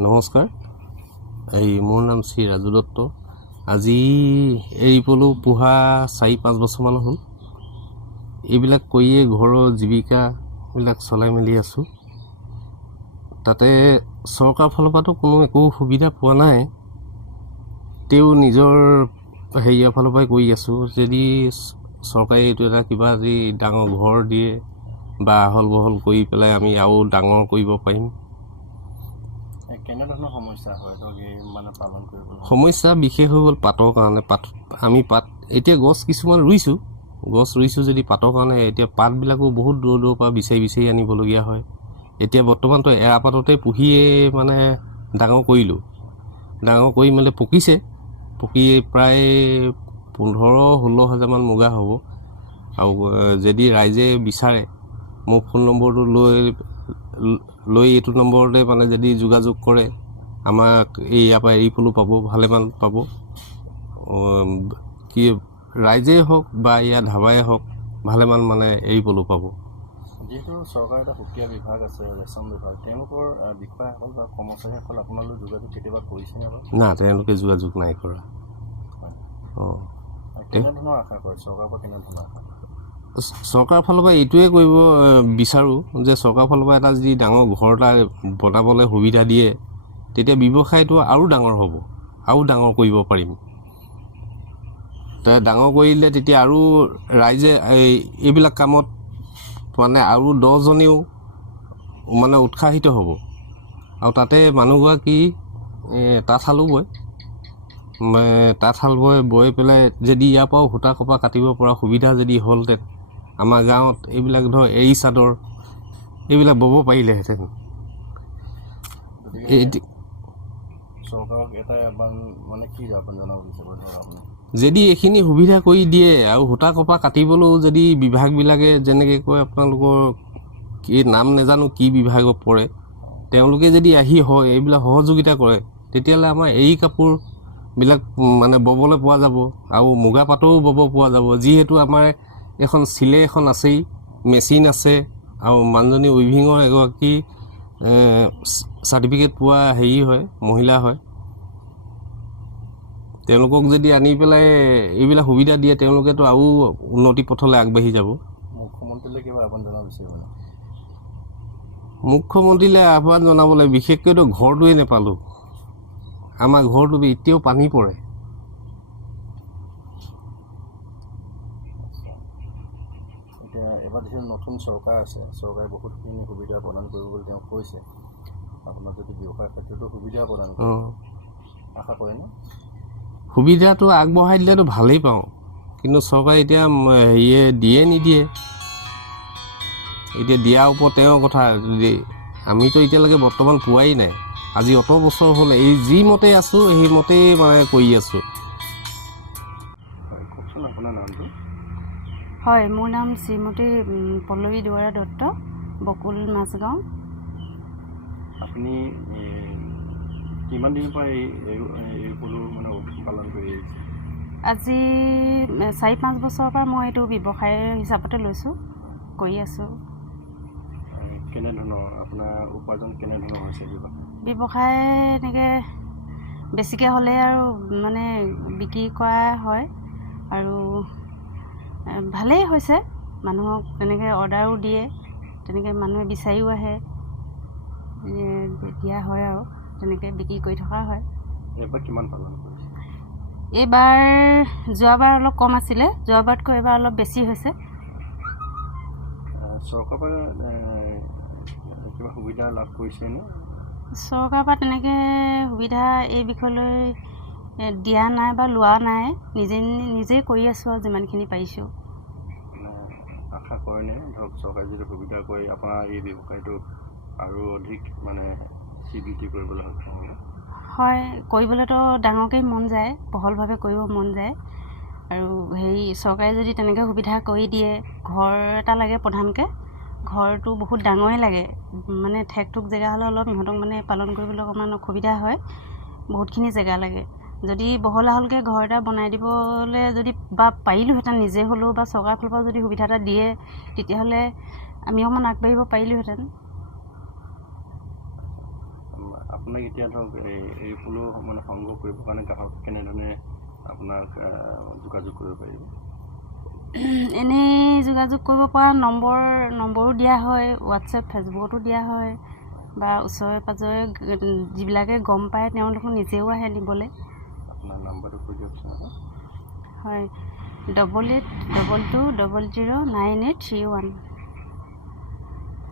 নমস্কাৰ। মোৰ নাম শ্ৰী ৰাজু দত্ত। আজি এৰি পলু পোহা 4-5 বছৰমান হ'ল। এইবিলাক কৰিয়ে ঘৰৰ জীৱিকাবিলাক চলাই মেলি আছোঁ। তাতে চৰকাৰৰ ফালৰ পৰাতো কোনো একো সুবিধা পোৱা নাই, তেওঁ নিজৰ হেৰিয়াৰ ফালৰ পৰাই কৰি আছোঁ। যদি চৰকাৰে এইটো এটা কিবা যদি ডাঙৰ ঘৰ দিয়ে বা আহল বহল কৰি পেলাই আমি আৰু ডাঙৰ কৰিব পাৰিম। কেনেধৰণৰ সমস্যা হয় মানে পালন কৰিবলৈ? সমস্যা বিশেষ হৈ গ'ল পাতৰ কাৰণে। আমি পাত এতিয়া গছ কিছুমান ৰুইছোঁ যদি পাতৰ কাৰণে এতিয়া পাতবিলাকো বহুত দূৰৰ পৰা বিচাৰি আনিবলগীয়া হয়। এতিয়া বৰ্তমানতো এৰাপাততে পুহিয়ে মানে ডাঙৰ কৰিলোঁ। ডাঙৰ কৰি মানে পকি প্ৰায় 15-16 হাজাৰমান মুগা হ'ব। আৰু যদি ৰাইজে বিচাৰে মোৰ ফোন নম্বৰটো লৈ এইটো নম্বৰতে মানে যদি যোগাযোগ কৰে, আমাক ইয়াৰ পৰা এৰি পলু পাব, ভালেমান পাব। কি ৰাইজেই হওক বা ইয়াৰ ধাবাই হওক, ভালেমান মানে এৰি পলু পাব। যিহেতু চৰকাৰৰ এটা সুকীয়া বিভাগ আছে, ৰেচম বিভাগ, তেওঁলোকৰ বিষয়াসকল বা কৰ্মচাৰীসকল আপোনালোক যোগাযোগ কেতিয়াবা কৰিছেনে বাৰু? না, তেওঁলোকে যোগাযোগ নাই কৰা। কেনেধৰণৰ আশা কৰে চৰকাৰৰ পৰা? কেনেধৰণৰ আশা? চৰকাৰৰ ফালৰ পৰা এইটোৱে কৰিব বিচাৰোঁ যে চৰকাৰৰ ফালৰ পৰা এটা যদি ডাঙৰ ঘৰ এটা বনাবলৈ সুবিধা দিয়ে, তেতিয়া ব্যৱসায়টো আৰু ডাঙৰ হ'ব, আৰু ডাঙৰ কৰিব পাৰিম। ডাঙৰ কৰিলে তেতিয়া আৰু ৰাইজে এইবিলাক কামত মানে আৰু 10জনেও মানে উৎসাহিত হ'ব। আৰু তাতে মানুহগৰাকী তাঁতশালো বয়। তাঁতশাল বৈ পেলাই যদি ইয়াৰ পৰাও সূতা কপা কাটিব পৰা সুবিধা যদি হ'লহেঁতেন, আমাৰ গাঁৱত এইবিলাক ধৰ এৰী চাদৰ এইবিলাক বব পাৰিলেহেঁতেন। চৰকাৰক এটা মানে কি আহ্বান জনাব বিচাৰিব ধৰক আপুনি? যদি এইখিনি সুবিধা কৰি দিয়ে আৰু সূতা কপা কাটিবলৈও যদি বিভাগবিলাকে যেনেকৈ কয়, আপোনালোকৰ কি নাম নাজানো কি বিভাগত পৰে, তেওঁলোকে যদি আহি এইবিলাক সহযোগিতা কৰে, তেতিয়াহ'লে আমাৰ এৰী কাপোৰবিলাক মানে ববলৈ পোৱা যাব আৰু মুগা পাতৰো বব পোৱা যাব। যিহেতু আমাৰ এখন চিলে এখন আছেই, মেচিন আছে, আৰু মানুহজনী উইভিঙৰ এগৰাকী চাৰ্টিফিকেট পোৱা মহিলা হয়। তেওঁলোকক যদি আনি পেলাই এইবিলাক সুবিধা দিয়ে, তেওঁলোকেতো আৰু উন্নতি পথলৈ আগবাঢ়ি যাব। মুখ্যমন্ত্ৰীলৈ কিবা আহ্বান জনাব বিচাৰিব? মুখ্যমন্ত্ৰীলৈ আহ্বান জনাবলৈ বিশেষকৈতো ঘৰটোৱে নাপালোঁ। আমাৰ ঘৰটো এতিয়াও পানী পৰে। এতিয়া এবাৰ যিহেতু নতুন চৰকাৰ আছে, চৰকাৰে বহুতখিনি সুবিধা প্ৰদান কৰিব বুলি তেওঁ কৈছে। আপোনাৰ যদি ব্যৱসায় ক্ষেত্ৰতো সুবিধা প্ৰদান কৰে, আশা কৰেনে? সুবিধাটো আগবঢ়াই দিলেতো ভালেই পাওঁ, কিন্তু চৰকাৰে এতিয়া দিয়ে নিদিয়ে। এতিয়া দিয়াৰ ওপৰত তেওঁৰ কথা। আমিতো এতিয়ালৈকে বৰ্তমান পোৱাই নাই। আজি অত বছৰ হ'ল যি মতে আছোঁ সেইমতেই মানে কৰি আছোঁ। কওকচোন আপোনাৰ নামটো? হয়, মোৰ নাম শ্ৰীমতী পল্লৱী দুৱৰা দত্ত, বকুল মাছগাঁও। আপুনি কিমান দিনৰ পৰা এই পলু মানে পালন কৰি আহিছে? আজি 4-5 বছৰৰ পৰা মই এইটো ব্যৱসায় হিচাপতে লৈছোঁ, কৰি আছোঁ। কেনেধৰণৰ আপোনাৰ উপাৰ্জন কেনেধৰণৰ হৈছে ব্যৱসায়? এনেকৈ বেছিকৈ হ'লে আৰু মানে বিক্ৰী কৰা হয়, আৰু ভালেই হৈছে। মানুহক তেনেকৈ অৰ্ডাৰো দিয়ে, তেনেকৈ মানুহে বিচাৰিও আহে, দিয়া হয় আৰু তেনেকৈ বিক্ৰী কৰি থকা হয়। এইবাৰ কিমান পালন কৰিছে? এইবাৰ যোৱাবাৰ অলপ কম আছিলে, যোৱাবাৰতকৈ এইবাৰ অলপ বেছি হৈছে। চৰকাৰৰ পৰা কিবা সুবিধা লাভ কৰিছেনে? চৰকাৰৰ পৰা তেনেকৈ সুবিধা এই বিষয়লৈ দিয়া নাই বা লোৱা নাই। নিজেই কৰি আছোঁ আৰু যিমানখিনি পাৰিছোঁ। আশা কৰেনে ধৰক চৰকাৰে যদি সুবিধা কৰি আপোনাৰ এই ব্যৱসায়টো আৰু অধিক মানে স্বীকৃতি কৰিবলৈ সক্ষম হ'ব? হয়, কৰিবলৈতো ডাঙৰকৈ মন যায়, বহলভাৱে কৰিব মন যায়। আৰু চৰকাৰে যদি তেনেকৈ সুবিধা কৰি দিয়ে, ঘৰ এটা লাগে প্ৰধানকৈ। ঘৰটো বহুত ডাঙৰেই লাগে, মানে ঠেক জেগা হ'লে অলপ ইহঁতক মানে পালন কৰিবলৈ অকণমান অসুবিধা হয়। বহুতখিনি জেগা লাগে। যদি বহল আহলকৈ ঘৰ এটা বনাই দিবলৈ যদি বা পাৰিলোহেঁতেন, নিজে হ'লেও বা চৰকাৰৰ ফালৰ পৰা যদি সুবিধা এটা দিয়ে, তেতিয়াহ'লে আমি অকণমান আগবাঢ়িব পাৰিলোহেঁতেন। আপোনাক এতিয়া ধৰক এই ফুলো মানে সংগ্ৰহ কৰিবৰ কাৰণে গ্ৰাহক কেনেধৰণে আপোনাক যোগাযোগ কৰিব পাৰিব? এনেই যোগাযোগ কৰিব পৰা নম্বৰো দিয়া হয়, হোৱাটছএপ ফেচবুকতো দিয়া হয়, বা ওচৰে পাঁজৰে যিবিলাকে গম পায় তেওঁলোকে নিজেও আহে নিবলৈ। আপোনাৰ নাম্বাৰটো কৈ দিয়কচোন আকৌ। হয়, 8822009831।